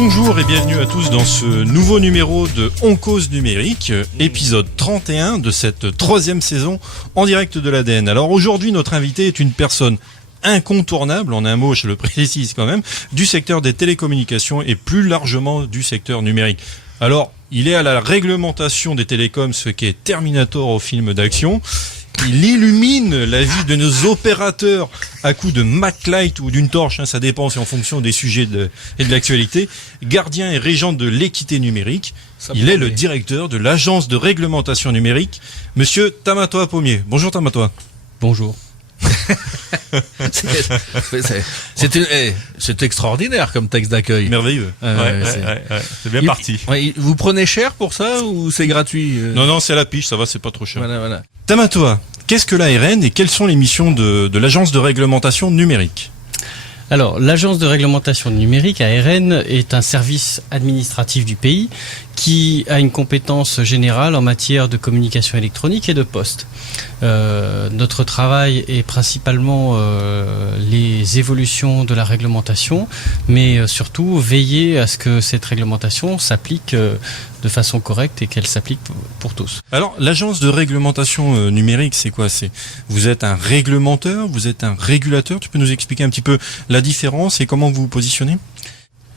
Bonjour et bienvenue à tous dans ce nouveau numéro de On Cause Numérique, épisode 31 de cette troisième saison en direct de l'ADN. Alors aujourd'hui, notre invité est une personne incontournable, en un mot je le précise quand même, du secteur des télécommunications et plus largement du secteur numérique. Alors, il est à la réglementation des télécoms, ce qui est Terminator au film d'action. Il illumine la vie de nos opérateurs à coups de MacLight ou d'une torche, ça dépend, c'est en fonction des sujets et de l'actualité. Gardien et régent de l'équité numérique, il est le directeur de l'agence de réglementation numérique, Monsieur Tamatoa Pommier. Bonjour Tamatoa. Bonjour. C'est extraordinaire comme texte d'accueil. Merveilleux. C'est bien parti. Vous prenez cher pour ça ou c'est gratuit Non, c'est à la piche, ça va, c'est pas trop cher. Voilà. Tamatoa, qu'est-ce que l'ARN et quelles sont les missions de l'agence de réglementation numérique ? Alors, l'agence de réglementation numérique, ARN, est un service administratif du pays qui a une compétence générale en matière de communication électronique et de poste. Notre travail est principalement les évolutions de la réglementation, mais surtout veiller à ce que cette réglementation s'applique de façon correcte et qu'elle s'applique pour tous. Alors, l'agence de réglementation numérique, c'est quoi ? Vous êtes un réglementeur, vous êtes un régulateur ? Tu peux nous expliquer un petit peu la différence et comment vous vous positionnez ?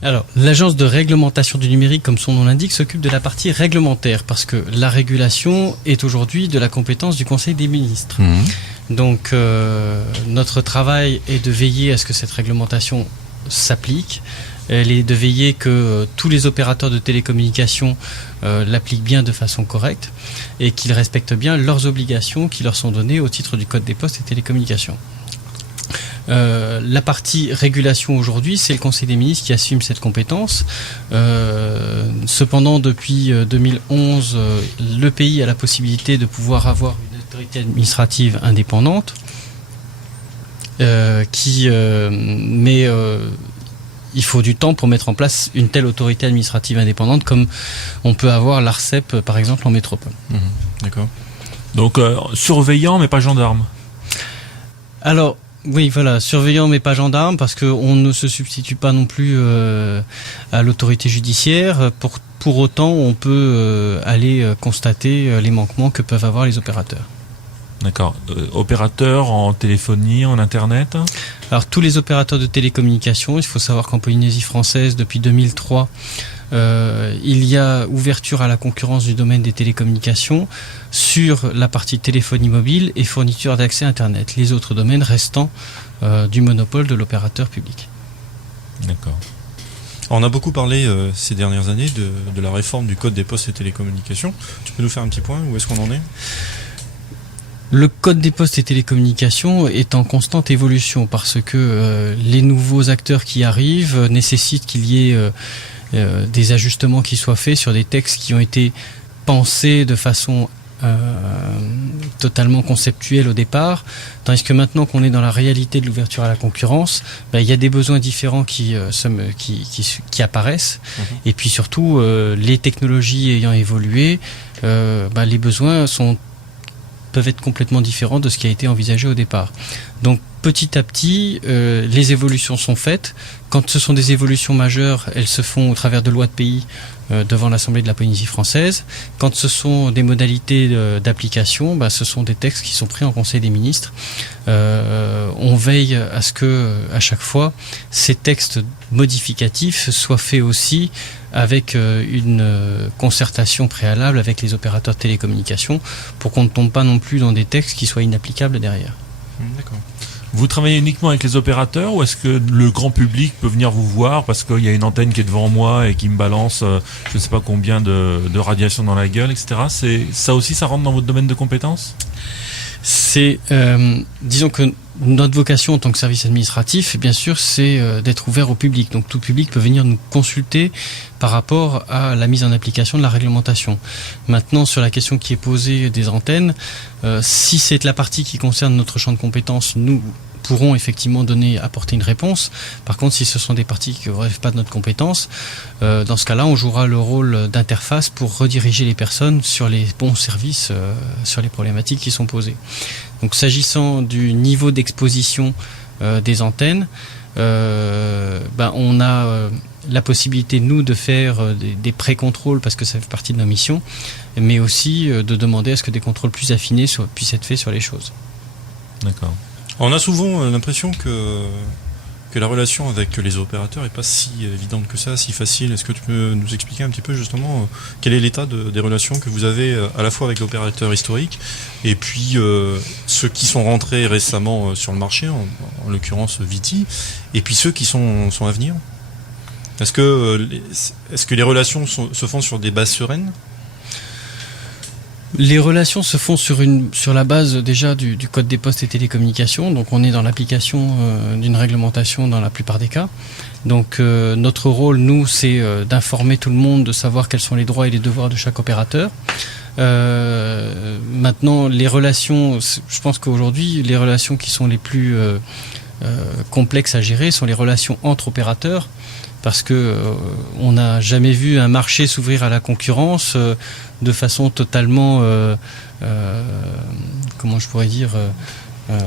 Alors, l'agence de réglementation du numérique, comme son nom l'indique, s'occupe de la partie réglementaire, parce que la régulation est aujourd'hui de la compétence du Conseil des ministres. Donc, notre travail est de veiller à ce que cette réglementation s'applique. Elle est de veiller que tous les opérateurs de télécommunications l'appliquent bien de façon correcte et qu'ils respectent bien leurs obligations qui leur sont données au titre du Code des postes et télécommunications. La partie régulation aujourd'hui, c'est le Conseil des ministres qui assume cette compétence. Cependant, depuis 2011, le pays a la possibilité de pouvoir avoir une autorité administrative indépendante mais il faut du temps pour mettre en place une telle autorité administrative indépendante comme on peut avoir l'ARCEP par exemple en métropole. D'accord. Donc surveillant mais pas gendarme. Alors oui, voilà, surveillant mais pas gendarme, parce qu'on ne se substitue pas non plus à l'autorité judiciaire. Pour autant, on peut aller constater les manquements que peuvent avoir les opérateurs. D'accord. Opérateurs en téléphonie, en internet ? Alors tous les opérateurs de télécommunications, il faut savoir qu'en Polynésie française, depuis 2003, il y a ouverture à la concurrence du domaine des télécommunications sur la partie téléphonie mobile et fourniture d'accès Internet. Les autres domaines restant du monopole de l'opérateur public. D'accord. On a beaucoup parlé ces dernières années de la réforme du Code des postes et télécommunications. Tu peux nous faire un petit point ? Où est-ce qu'on en est ? Le Code des postes et télécommunications est en constante évolution parce que les nouveaux acteurs qui arrivent nécessitent qu'il y ait des ajustements qui soient faits sur des textes qui ont été pensés de façon totalement conceptuelle au départ, tandis que maintenant qu'on est dans la réalité de l'ouverture à la concurrence, il y a des besoins différents qui apparaissent, et puis surtout les technologies ayant évolué, les besoins peuvent être complètement différents de ce qui a été envisagé au départ. Donc petit à petit, les évolutions sont faites. Quand ce sont des évolutions majeures, elles se font au travers de lois de pays devant l'Assemblée de la Polynésie française. Quand ce sont des modalités d'application, ce sont des textes qui sont pris en Conseil des ministres. On veille à ce que, à chaque fois, ces textes modificatifs soient faits aussi avec une concertation préalable avec les opérateurs de télécommunications pour qu'on ne tombe pas non plus dans des textes qui soient inapplicables derrière. D'accord. Vous travaillez uniquement avec les opérateurs ou est-ce que le grand public peut venir vous voir parce qu'il y a une antenne qui est devant moi et qui me balance je ne sais pas combien de radiation dans la gueule, etc. Ça aussi, ça rentre dans votre domaine de compétences ? Disons que notre vocation en tant que service administratif, bien sûr, c'est d'être ouvert au public. Donc tout public peut venir nous consulter par rapport à la mise en application de la réglementation. Maintenant, sur la question qui est posée des antennes, si c'est la partie qui concerne notre champ de compétences, nous pourront effectivement apporter une réponse. Par contre, si ce sont des parties qui ne relèvent pas de notre compétence, dans ce cas-là, on jouera le rôle d'interface pour rediriger les personnes sur les bons services, sur les problématiques qui sont posées. Donc, s'agissant du niveau d'exposition des antennes, on a la possibilité, nous, de faire des pré-contrôles parce que ça fait partie de nos missions, mais aussi de demander à ce que des contrôles plus affinés puissent être faits sur les choses. D'accord. On a souvent l'impression que la relation avec les opérateurs n'est pas si évidente que ça, si facile. Est-ce que tu peux nous expliquer un petit peu justement quel est l'état des relations que vous avez à la fois avec l'opérateur historique et puis ceux qui sont rentrés récemment sur le marché, en l'occurrence Viti, et puis ceux qui sont à venir? Est-ce que les relations se font sur des bases sereines? Les relations se font sur la base déjà du code des postes et télécommunications. Donc on est dans l'application d'une réglementation dans la plupart des cas. Donc notre rôle, nous, c'est d'informer tout le monde, de savoir quels sont les droits et les devoirs de chaque opérateur. Maintenant, les relations, je pense qu'aujourd'hui, les relations qui sont les plus complexes à gérer sont les relations entre opérateurs. Parce que on n'a jamais vu un marché s'ouvrir à la concurrence de façon totalement, comment je pourrais dire,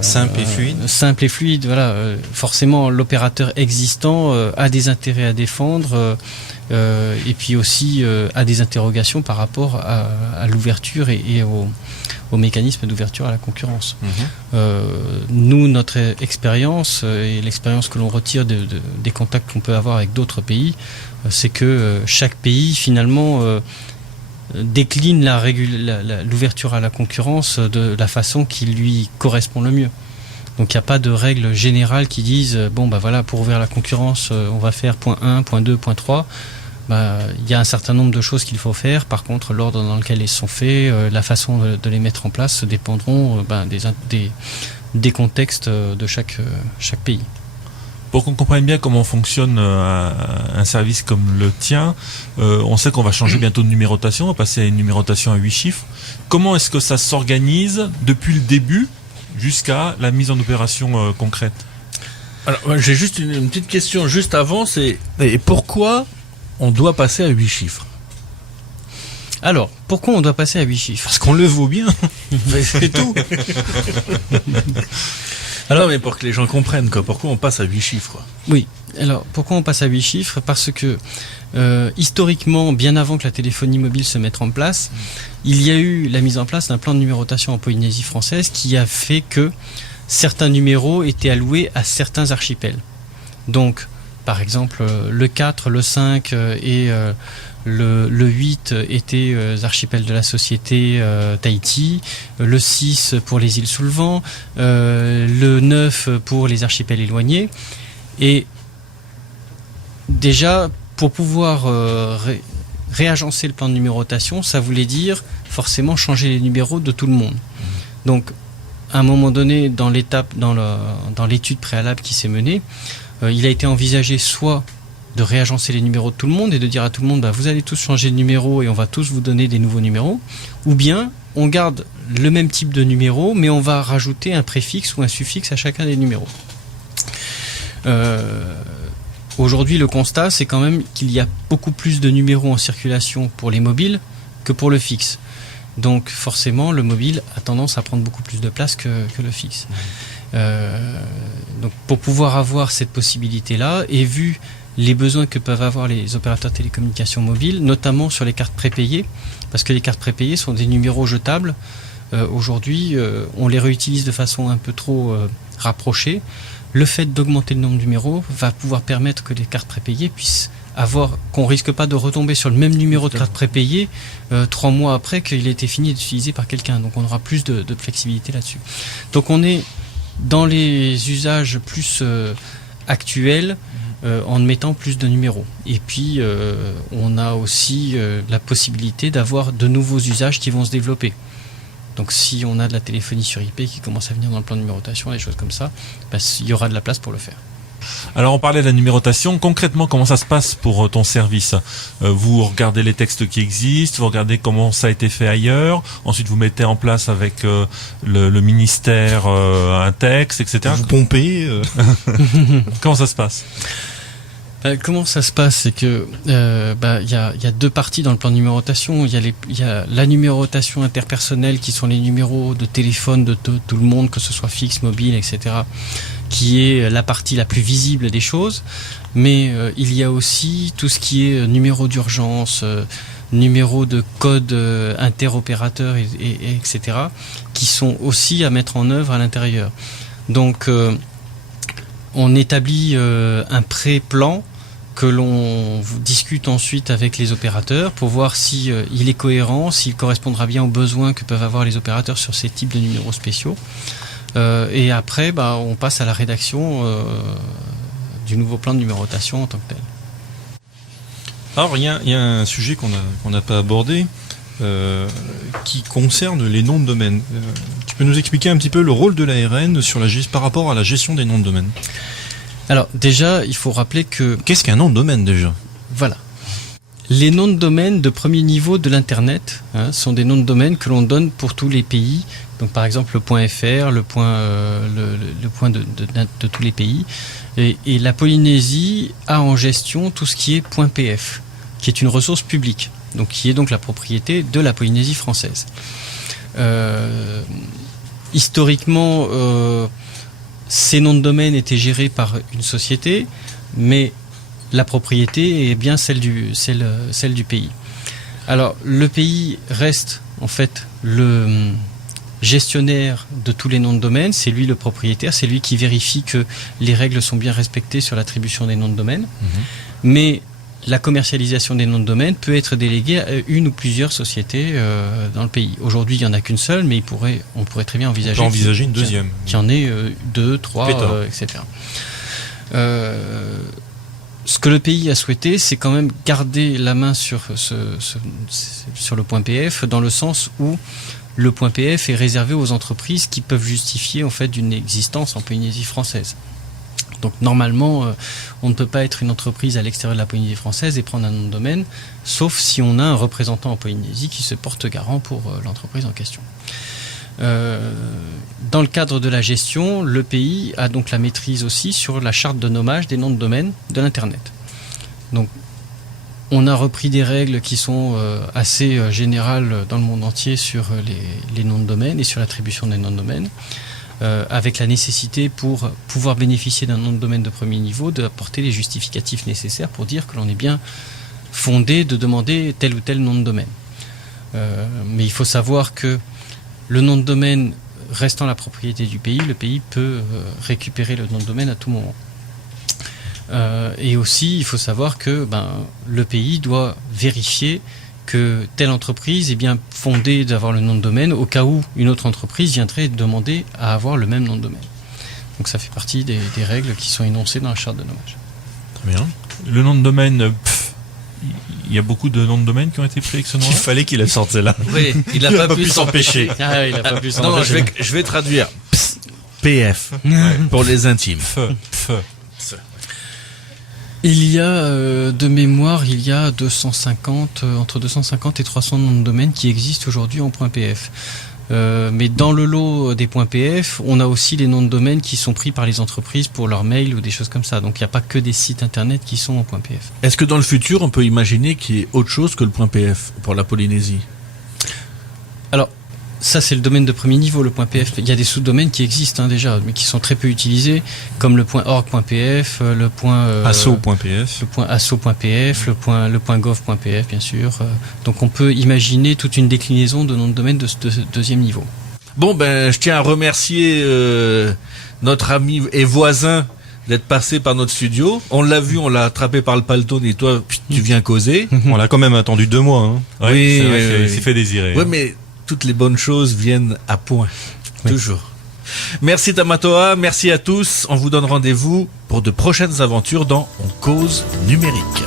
simple et fluide. Simple et fluide, voilà. Forcément, l'opérateur existant a des intérêts à défendre et puis aussi a des interrogations par rapport à l'ouverture et au mécanisme d'ouverture à la concurrence. Nous, notre expérience et l'expérience que l'on retire des contacts qu'on peut avoir avec d'autres pays, c'est que chaque pays finalement décline l'ouverture à la concurrence de la façon qui lui correspond le mieux. Donc il n'y a pas de règles générales qui disent pour ouvrir la concurrence on va faire point 1, point 2, point 3. Il y a un certain nombre de choses qu'il faut faire. Par contre, l'ordre dans lequel elles sont faits, la façon de les mettre en place dépendront des contextes de chaque pays. Pour qu'on comprenne bien comment fonctionne un service comme le tien, on sait qu'on va changer bientôt de numérotation, on va passer à une numérotation à 8 chiffres. Comment est-ce que ça s'organise depuis le début jusqu'à la mise en opération concrète? Alors, j'ai juste une petite question juste avant, et pourquoi on doit passer à 8 chiffres? Alors, pourquoi on doit passer à 8 chiffres? Parce qu'on le vaut bien. C'est tout. Alors, mais pour que les gens comprennent, pourquoi on passe à 8 chiffres, quoi. Oui, alors pourquoi on passe à 8 chiffres? Parce que historiquement, bien avant que la téléphonie mobile se mette en place, il y a eu la mise en place d'un plan de numérotation en Polynésie française qui a fait que certains numéros étaient alloués à certains archipels. Donc, par exemple, le 4, le 5 et le 8 étaient archipels de la société Tahiti, le 6 pour les îles sous le vent, le 9 pour les archipels éloignés. Et déjà, pour pouvoir réagencer le plan de numérotation, ça voulait dire forcément changer les numéros de tout le monde. Donc, à un moment donné, dans l'étude préalable qui s'est menée, il a été envisagé soit de réagencer les numéros de tout le monde et de dire à tout le monde vous allez tous changer de numéro et on va tous vous donner des nouveaux numéros, ou bien on garde le même type de numéro mais on va rajouter un préfixe ou un suffixe à chacun des numéros. Aujourd'hui, le constat, c'est quand même qu'il y a beaucoup plus de numéros en circulation pour les mobiles que pour le fixe. Donc forcément, le mobile a tendance à prendre beaucoup plus de place que le fixe. Donc pour pouvoir avoir cette possibilité-là, et vu les besoins que peuvent avoir les opérateurs de télécommunications mobiles, notamment sur les cartes prépayées, parce que les cartes prépayées sont des numéros jetables. Aujourd'hui, on les réutilise de façon un peu trop rapprochée. Le fait d'augmenter le nombre de numéros va pouvoir permettre que les cartes prépayées puissent qu'on risque pas de retomber sur le même numéro de carte prépayée 3 mois après qu'il a été fini d'utiliser par quelqu'un. Donc on aura plus de flexibilité là-dessus. Donc on est dans les usages plus actuels en mettant plus de numéros. Et puis on a aussi la possibilité d'avoir de nouveaux usages qui vont se développer. Donc si on a de la téléphonie sur IP qui commence à venir dans le plan de numérotation, des choses comme ça, il y aura de la place pour le faire. Alors on parlait de la numérotation, concrètement comment ça se passe pour ton service? Vous regardez les textes qui existent, vous regardez comment ça a été fait ailleurs, ensuite vous mettez en place avec le ministère un texte, etc. Vous pompez Comment ça se passe? Comment ça se passe? C'est que y a deux parties dans le plan de numérotation. Il y a la numérotation interpersonnelle qui sont les numéros de téléphone de tout le monde, que ce soit fixe, mobile, etc., qui est la partie la plus visible des choses, mais il y a aussi tout ce qui est numéro d'urgence, numéro de code interopérateur, etc., qui sont aussi à mettre en œuvre à l'intérieur. Donc, on établit un pré-plan que l'on discute ensuite avec les opérateurs pour voir si il est cohérent, s'il correspondra bien aux besoins que peuvent avoir les opérateurs sur ces types de numéros spéciaux. Et après, on passe à la rédaction du nouveau plan de numérotation en tant que tel. Alors, il y a un sujet qu'on n'a pas abordé, qui concerne les noms de domaine. Tu peux nous expliquer un petit peu le rôle de l'ARN par rapport à la gestion des noms de domaine? Alors déjà, il faut rappeler que... Qu'est-ce qu'un nom de domaine déjà? Voilà. Les noms de domaine de premier niveau de l'Internet sont des noms de domaine que l'on donne pour tous les pays. Donc par exemple le .fr, le point de tous les pays. Et la Polynésie a en gestion tout ce qui est .pf, qui est une ressource publique, donc qui est donc la propriété de la Polynésie française. Historiquement, ces noms de domaine étaient gérés par une société, mais la propriété est bien celle du pays. Alors, le pays reste en fait le gestionnaire de tous les noms de domaine, c'est lui le propriétaire, c'est lui qui vérifie que les règles sont bien respectées sur l'attribution des noms de domaine. Mais la commercialisation des noms de domaine peut être déléguée à une ou plusieurs sociétés dans le pays. Aujourd'hui, il n'y en a qu'une seule, mais on pourrait très bien envisager, une deuxième. Qu'il y en ait 2, 3, etc. Ce que le pays a souhaité, c'est quand même garder la main sur le .pf, dans le sens où le .pf est réservé aux entreprises qui peuvent justifier en fait d'une existence en Polynésie française. Donc normalement, on ne peut pas être une entreprise à l'extérieur de la Polynésie française et prendre un nom de domaine, sauf si on a un représentant en Polynésie qui se porte garant pour l'entreprise en question. Dans le cadre de la gestion, le pays a donc la maîtrise aussi sur la charte de nommage des noms de domaine de l'Internet. Donc on a repris des règles qui sont assez générales dans le monde entier sur les noms de domaine et sur l'attribution des noms de domaine. Avec la nécessité pour pouvoir bénéficier d'un nom de domaine de premier niveau d'apporter les justificatifs nécessaires pour dire que l'on est bien fondé de demander tel ou tel nom de domaine. Mais il faut savoir que le nom de domaine restant la propriété du pays, le pays peut récupérer le nom de domaine à tout moment. Et aussi, il faut savoir que le pays doit vérifier que telle entreprise est bien fondée d'avoir le nom de domaine au cas où une autre entreprise viendrait demander à avoir le même nom de domaine. Donc ça fait partie des règles qui sont énoncées dans la charte de nommage. Très bien. Le nom de domaine, il y a beaucoup de noms de domaine qui ont été pris avec ce nom-là. Il fallait qu'il sorte celle-là. Oui, il n'a pas pu s'empêcher. Ah, il n'a pas pu s'en Non, empêcher. je vais traduire. PF, pour les intimes. Il y a, de mémoire, il y a entre 250 et 300 noms de domaine qui existent aujourd'hui en .pf. Mais dans le lot des .pf, on a aussi les noms de domaine qui sont pris par les entreprises pour leurs mails ou des choses comme ça. Donc il n'y a pas que des sites internet qui sont en .pf. Est-ce que dans le futur, on peut imaginer qu'il y ait autre chose que le .pf pour la Polynésie? Alors, ça c'est le domaine de premier niveau, le .pf. Il y a des sous-domaines qui existent déjà, mais qui sont très peu utilisés, comme le .org.pf, le asso.pf, le .asso.pf, le .gov.pf, bien sûr. Donc on peut imaginer toute une déclinaison de noms de domaine de ce deuxième niveau. Bon, je tiens à remercier notre ami et voisin d'être passé par notre studio. On l'a vu, on l'a attrapé par le paleton et toi, tu viens causer. On l'a quand même attendu 2 mois. Hein. Oui, c'est vrai oui. qu'il s'est fait désirer. Oui, mais toutes les bonnes choses viennent à point. Oui. Toujours. Merci Tamatoa, merci à tous. On vous donne rendez-vous pour de prochaines aventures dans On Cause Numérique.